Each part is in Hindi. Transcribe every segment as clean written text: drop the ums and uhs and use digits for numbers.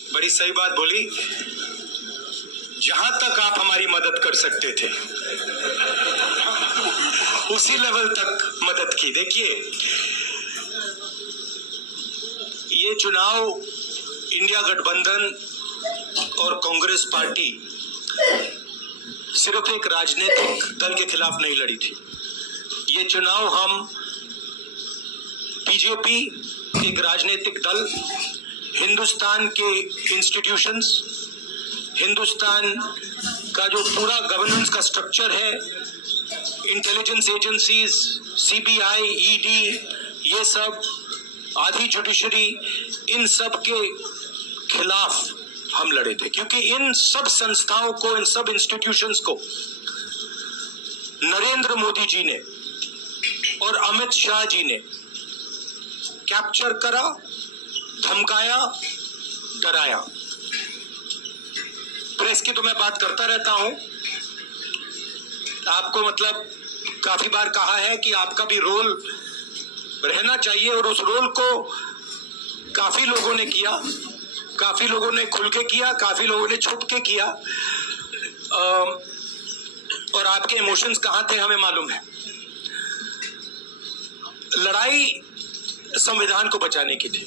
बड़ी सही बात बोली। जहां तक आप हमारी मदद कर सकते थे उसी लेवल तक मदद की। देखिए, ये चुनाव इंडिया गठबंधन और कांग्रेस पार्टी सिर्फ एक राजनीतिक दल के खिलाफ नहीं लड़ी थी। ये चुनाव हम बीजेपी, एक राजनीतिक दल, हिंदुस्तान के इंस्टीट्यूशंस, हिंदुस्तान का जो पूरा गवर्नेंस का स्ट्रक्चर है, इंटेलिजेंस एजेंसीज, सीबीआई, ईडी, ये सब, आधी जुडिशरी, इन सब के खिलाफ हम लड़े थे। क्योंकि इन सब संस्थाओं को, इन सब इंस्टीट्यूशंस को नरेंद्र मोदी जी ने और अमित शाह जी ने कैप्चर करा, धमकाया, डराया। प्रेस की तो मैं बात करता रहता हूं। आपको मतलब काफी बार कहा है कि आपका भी रोल रहना चाहिए, और उस रोल को काफी लोगों ने किया, काफी लोगों ने खुल के किया, काफी लोगों ने छुप के किया। और आपके इमोशंस कहां थे हमें मालूम है। लड़ाई संविधान को बचाने की थी,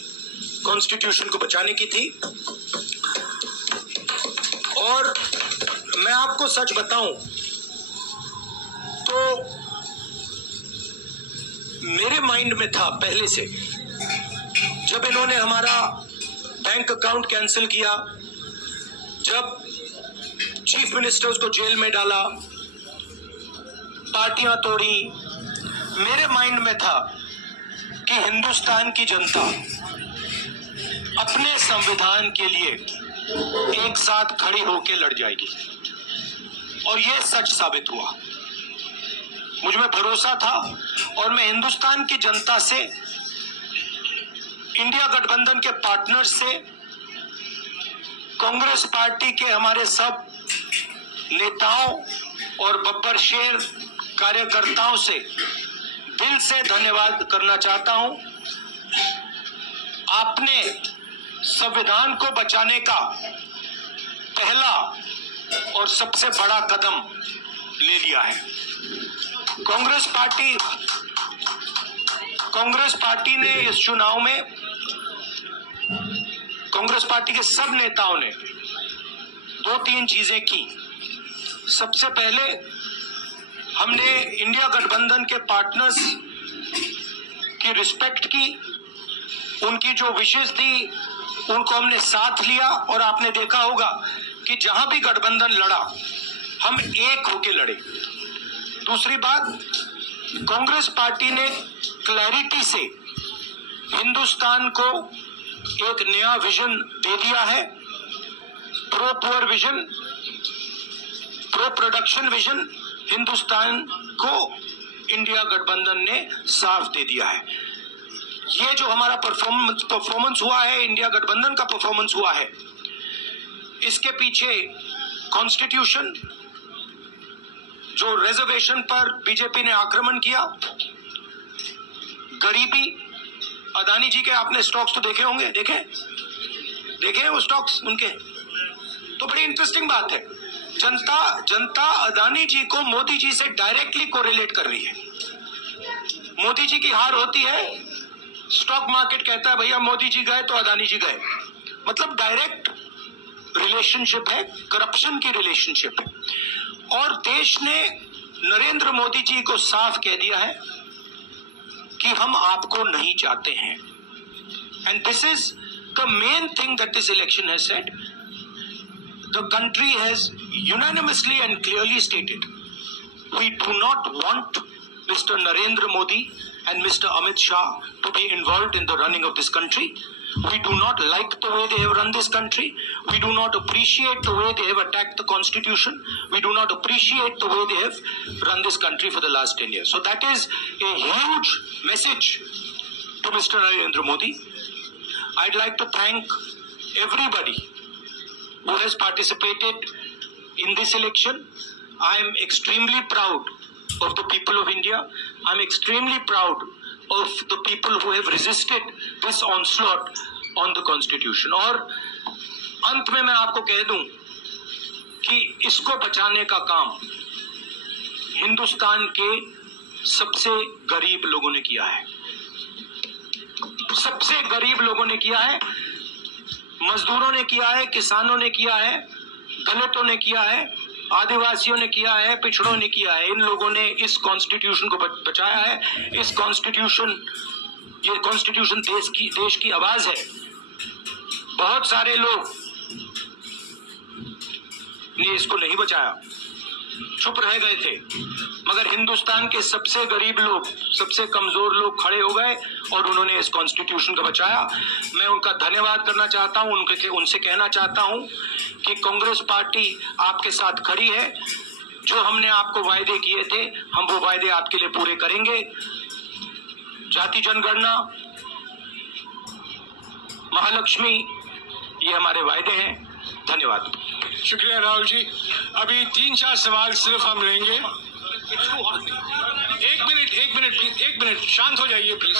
कॉन्स्टिट्यूशन को बचाने की थी। और मैं आपको सच बताऊं तो मेरे माइंड में था पहले से, जब इन्होंने हमारा बैंक अकाउंट कैंसिल किया, जब चीफ मिनिस्टर्स को जेल में डाला, पार्टियां तोड़ी, मेरे माइंड में था कि हिंदुस्तान की जनता अपने संविधान के लिए एक साथ खड़ी होकर लड़ जाएगी। और यह सच साबित हुआ। मुझ में भरोसा था और मैं हिंदुस्तान की जनता से, इंडिया गठबंधन के पार्टनर्स से, कांग्रेस पार्टी के हमारे सब नेताओं और बब्बर शेर कार्यकर्ताओं से दिल से धन्यवाद करना चाहता हूं। आपने संविधान को बचाने का पहला और सबसे बड़ा कदम ले लिया है। कांग्रेस पार्टी ने इस चुनाव में, कांग्रेस पार्टी के सब नेताओं ने 2-3 चीजें की। सबसे पहले हमने इंडिया गठबंधन के पार्टनर्स की रिस्पेक्ट की, उनकी जो विशेष थी उनको हमने साथ लिया। और आपने देखा होगा कि जहां भी गठबंधन लड़ा, हम एक होके लड़े। दूसरी बात, कांग्रेस पार्टी ने क्लैरिटी से हिंदुस्तान को एक नया विजन दे दिया है। Pro poor vision, pro production vision Hindustan को इंडिया गठबंधन ने साफ दे दिया है। ये जो हमारा परफॉर्मेंस हुआ है, इंडिया गठबंधन का परफॉर्मेंस हुआ है, इसके पीछे कॉन्स्टिट्यूशन, जो रिजर्वेशन पर बीजेपी ने आक्रमण किया, गरीबी, अदानी जी के आपने स्टॉक्स तो देखे होंगे, देखे वो स्टॉक्स उनके, तो बड़ी इंटरेस्टिंग बात है। जनता अदानी जी को मोदी जी से डायरेक्टली कोरिलेट कर रही है। मोदी जी की हार होती है, स्टॉक मार्केट कहता है भैया मोदी जी गए तो अदानी जी गए। मतलब डायरेक्ट रिलेशनशिप है, करप्शन की रिलेशनशिप है। और देश ने नरेंद्र मोदी जी को साफ कह दिया है कि हम आपको नहीं चाहते हैं। And this is the main thing that this election has said. The country has unanimously and clearly stated, we do not want Mr. Narendra Modi and Mr. Amit Shah to be involved in the running of this country. We do not like the way they have run this country. We do not appreciate the way they have attacked the constitution. We do not appreciate the way they have run this country for the last 10 years. So that is a huge message to Mr. Narendra Modi. I'd like to thank everybody who has participated in this election. I am extremely proud of the people of India. I'm extremely proud of the people who have resisted this onslaught on the constitution. और अंत में मैं आपको कह दूं कि इसको बचाने का काम हिंदुस्तान के सबसे गरीब लोगों ने किया है, सबसे गरीब लोगों ने किया है, मजदूरों ने किया है, किसानों ने किया है, दलितों ने किया है, आदिवासियों ने किया है, पिछड़ों ने किया है। इन लोगों ने इस कॉन्स्टिट्यूशन को बचाया है। इस कॉन्स्टिट्यूशन, ये कॉन्स्टिट्यूशन देश की आवाज है। बहुत सारे लोग ने इसको नहीं बचाया, चुप रह गए थे, मगर हिंदुस्तान के सबसे गरीब लोग, सबसे कमजोर लोग खड़े हो गए और उन्होंने इस कॉन्स्टिट्यूशन को बचाया। मैं उनका धन्यवाद करना चाहता हूं, उनसे कहना चाहता हूं कि कांग्रेस पार्टी आपके साथ खड़ी है। जो हमने आपको वायदे किए थे, हम वो वायदे आपके लिए पूरे करेंगे। जाति जनगणना, महालक्ष्मी, ये हमारे वायदे हैं। धन्यवाद। शुक्रिया राहुल जी। अभी 3-4 सवाल सिर्फ हम लेंगे। एक मिनट, शांत हो जाइए प्लीज।